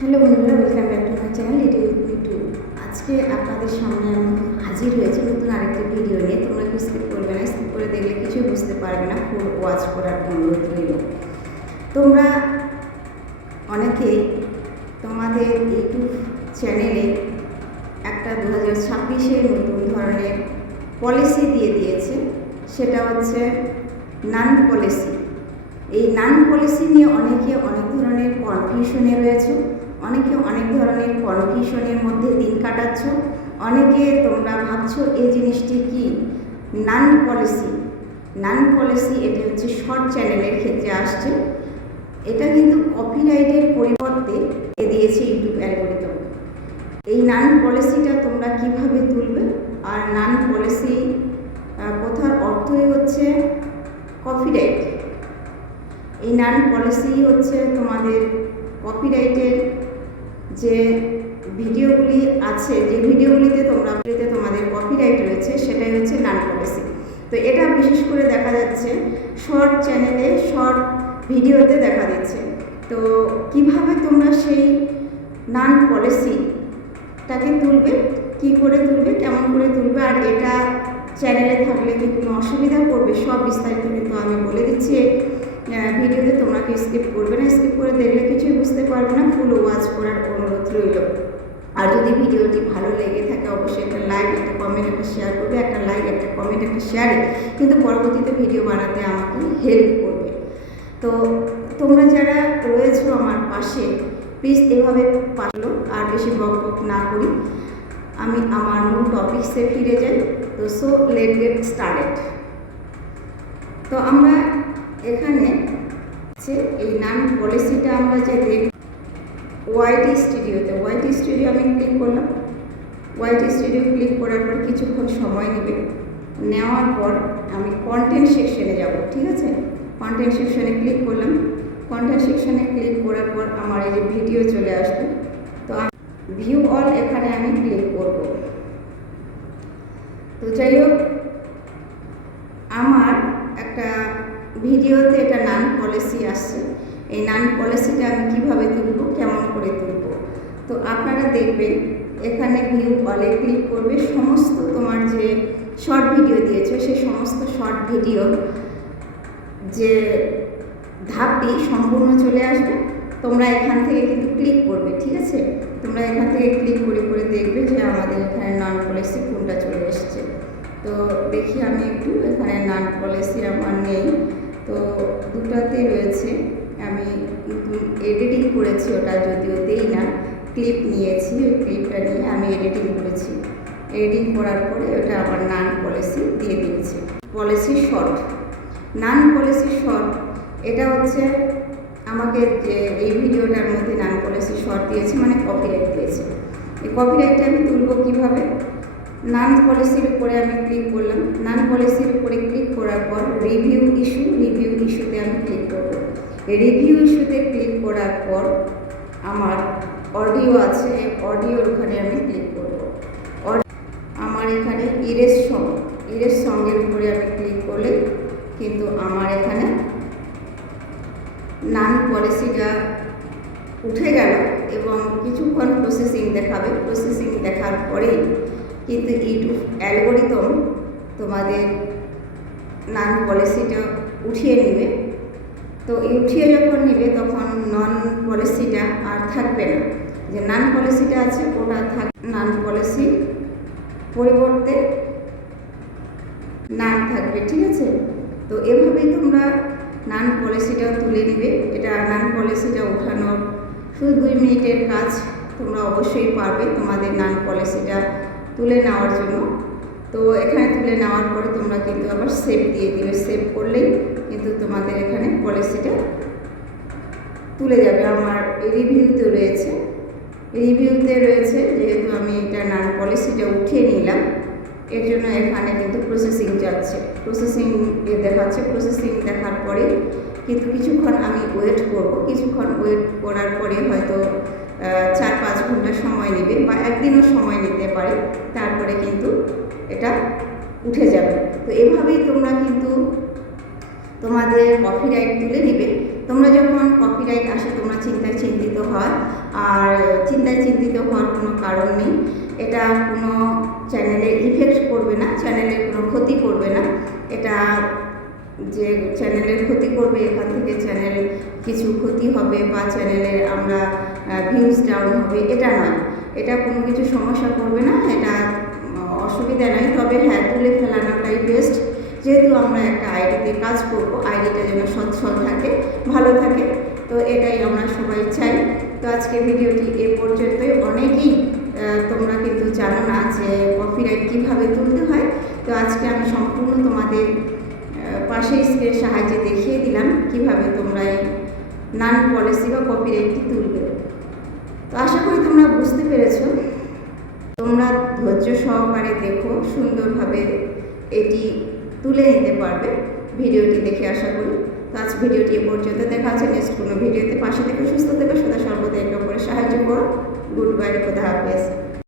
Hello বন্ধুরা, welcome back to my channel YouTube. আজকে আপনাদের সামনে আমি হাজির হয়েছি নতুন আরেকটি ভিডিও নিয়ে। তোমরা কি স্কিপ করবে না, স্কিপ করে দেখলে কিছুই বুঝতে পারবে না, ফুল ওয়াচ করার অনুরোধ রইল। তোমরা অনেকেই তোমাদের ইউটিউব চ্যানেলে একটা 2026-এ নতুন ধরনের পলিসি দিয়ে দিয়েছে, সেটা হচ্ছে নান পলিসি। এই নান পলিসি নিয়ে অনেকে অনেক ধরনের কনফিউশনে রয়েছে, অনেকে অনেক ধরনের কনফিউশনের মধ্যে দিন কাটাচ্ছ। অনেকে তোমরা ভাবছো এই জিনিসটি কি নান পলিসি। নান পলিসি এটি হচ্ছে শর্ট চ্যানেলের ক্ষেত্রে আসছে। এটা কিন্তু কপিরাইটের পরিবর্তে দিয়েছে ইউটিউব অ্যালগরিদম। এই নান পলিসিটা তোমরা কিভাবে তুলবে, আর নান পলিসি কথার অর্থই হচ্ছে কপিরাইট। এই নান পলিসি হচ্ছে তোমাদের কপিরাইটের যে ভিডিওগুলি আছে, যে ভিডিওগুলিতে তোমাদের কপিরাইট রয়েছে, সেটাই হচ্ছে নান পলিসি। তো এটা বিশেষ করে দেখা যাচ্ছে শর্ট চ্যানেলে, শর্ট ভিডিওতে দেখা দিচ্ছে। তো কিভাবে তোমরা সেই নান পলিসিটাকে তুলবে, কি করে তুলবে, কেমন করে তুলবে, আর এটা চ্যানেলে থাকলে কি কোনো অসুবিধা করবে, সব বিস্তারিত কিন্তু আমি বলে দিচ্ছি ভিডিওতে। তোমরা কি স্কিপ করবে না, স্কিপ করে দেখলে কিছুই বুঝতে পারবে না, ফুল ওয়াচ করার অনুরোধ রইল। আর যদি ভিডিওটি ভালো লেগে থাকে অবশ্যই একটা লাইক, একটা কমেন্ট, একটা শেয়ার করবে। একটা লাইক, একটা কমেন্ট, একটা শেয়ারে কিন্তু পরবর্তীতে ভিডিও বানাতে আমাকে হেল্প করবে। তো তোমরা যারা রয়েছো আমার পাশে, প্লিজ এভাবে পারলো। আর বেশি বক না করি, আমি আমার মূল টপিক্সে ফিরে যাই। তো সো লেট গেট স্টার্টেড। তো আমরা এখানে এই নান পলিসিটা আমরা যে ওয়াইটি স্টুডিও আমি ক্লিক করলাম। ওয়াইটি স্টুডিও ক্লিক করার পর কিছুক্ষণ সময় নেবে, নেওয়ার পর আমি কন্টেন্ট সেকশনে যাব। ঠিক আছে, কন্টেন্ট সেকশনে ক্লিক করলাম। কন্টেন্ট সেকশনে ক্লিক করার পর আমার এই যে ভিডিও চলে আসবে। তো ভিউ অল এখানে আমি ক্লিক করব। তো যাই হোক, আমার একটা ভিডিওতে এটা নান পলিসি আসছে। এই নান পলিসিটা আমি কিভাবে তুলব, কেমন করে তুলব, তো আপনারা দেখবেন এখানে ভিউ অলে ক্লিক করবে। সমস্ত তোমার যে শর্ট ভিডিও দিয়েছে সেই সমস্ত শর্ট ভিডিও যে ধাপটি সম্পূর্ণ চলে আসবে। তোমরা এখান থেকে কিন্তু ক্লিক করবে। ঠিক আছে, তোমরা এখান থেকে ক্লিক করে করে দেখবে যে আমাদের এখানে নান পলিসি কোনটা চলে এসছে। তো দেখি আমি একটু, এখানে নান পলিসি আমার নেই, তো দুটাতে রয়েছে। আমি এডিটিং করেছি, ওটা যদিও দেই না, ক্লিপ নিয়েছি, ওই ক্লিপটা নিয়ে আমি এডিটিং করেছি। এডিটিং করার পরে ওটা আমার নান পলিসি দিয়ে দিয়েছে। পলিসি শর্ট, নান পলিসি শর্ট, এটা হচ্ছে আমাকে যে এই ভিডিওটার মধ্যে নান পলিসি শর্ট দিয়েছে, মানে কপিরাইট দিয়েছে। এই কপিরাইটটা আমি তুলব কীভাবে? নান পলিসির উপরে আমি ক্লিক করলাম। নান পলিসির উপরে ক্লিক করার পর রিভিউ ইস্যুতে আমি ক্লিক করব। রিভিউ ইস্যুতে ক্লিক করার পর আমার অডিও আছে, অডিওর ওখানে আমি ক্লিক করব। আমার এখানে ইরেজ সঙ্গের উপরে আমি ক্লিক করলে কিন্তু আমার এখানে নান পলিসিটা উঠে গেল এবং কিছুক্ষণ প্রসেসিং দেখাবে। প্রসেসিং দেখার পরেই কিন্তু ইউটিউব অ্যালগরিদম তোমাদের নান পলিসিটা উঠিয়ে নেবে। তো উঠিয়ে যখন নেবে তখন নন পলিসিটা আর থাকবে না, যে নান পলিসিটা আছে ওটা নান পলিসি পরিবর্তে নান থাকবে। ঠিক আছে, তো এভাবেই তোমরা নান পলিসিটাও তুলে নেবে। এটা নান পলিসিটা ওঠানোর শুধু 2 মিনিটের কাজ, তোমরা অবশ্যই পারবে তোমাদের নান পলিসিটা তুলে নেওয়ার জন্য। তো এখানে তুলে নেওয়ার পরে তোমরা কিন্তু আবার সেভ দিয়ে দিবে। সেভ করলেই কিন্তু তোমাদের এখানে পলিসিটা তুলে যাবে। আমার রিভিউতে রয়েছে, যেহেতু আমি এটা নান পলিসিটা উঠিয়ে নিলাম, এর জন্য এখানে কিন্তু প্রসেসিং যাচ্ছে, প্রসেসিং দেখাচ্ছে। প্রসেসিং দেখার পরে কিন্তু কিছুক্ষণ আমি ওয়েট করব। কিছুক্ষণ ওয়েট করার পরে হয়তো 4-5 ঘন্টা সময় নেবে বা একদিনও সময় নিতে পারে, তারপরে কিন্তু এটা উঠে যাবে। তো এভাবেই তোমরা কিন্তু তোমাদের কপিরাইট তুলে নেবে। তোমরা যখন কপিরাইট আসে তোমরা চিন্তিত হয়। আর চিন্তায় চিন্তিত হওয়ার কোনো কারণ নেই। এটা কোনো চ্যানেলে ইফেক্ট করবে না, চ্যানেলের কোনো ক্ষতি করবে না। এটা যে চ্যানেলের ক্ষতি করবে এখান থেকে চ্যানেল কিছু ক্ষতি হবে বা চ্যানেলের আমরা ভিউজ ডাউন হবে, এটা নয়। এটা কোনো কিছু সমস্যা করবে না, এটা অসুবিধা নয়। তবে হ্যাঁ, তুলে ফেলানোটাই বেস্ট। যেহেতু আমরা একটা আইডিতে কাজ করব, আইডিটা যেন সচ্ছল থাকে, ভালো থাকে, তো এটাই আমরা সবাই চাই। তো আজকে ভিডিওটি এ পর্যন্তই। অনেকেই তোমরা কিন্তু জানো না যে কপিরাইট কীভাবে তুলতে হয়। তো আজকে আমি সম্পূর্ণ তোমাদের পাশে স্ক্রিনের সাহায্যে দেখিয়ে দিলাম কিভাবে তোমরা এই নান পলিসি বা কপিরাইটটি তুলবে। তো আশা করি তোমরা বুঝতে পেরেছ। তোমরা ধৈর্য সহকারে দেখো, সুন্দরভাবে এটি তুলে নিতে পারবে ভিডিওটি দেখে, আশা করি। তো আজ ভিডিওটি এ পর্যন্ত। দেখা হচ্ছে নেক্সট কোনো ভিডিওতে। পাশে থেকে সুস্থ থেকে সদা সর্বদা একে অপরের সাহায্য করো। গুড বাই, খোদা হাফেজ।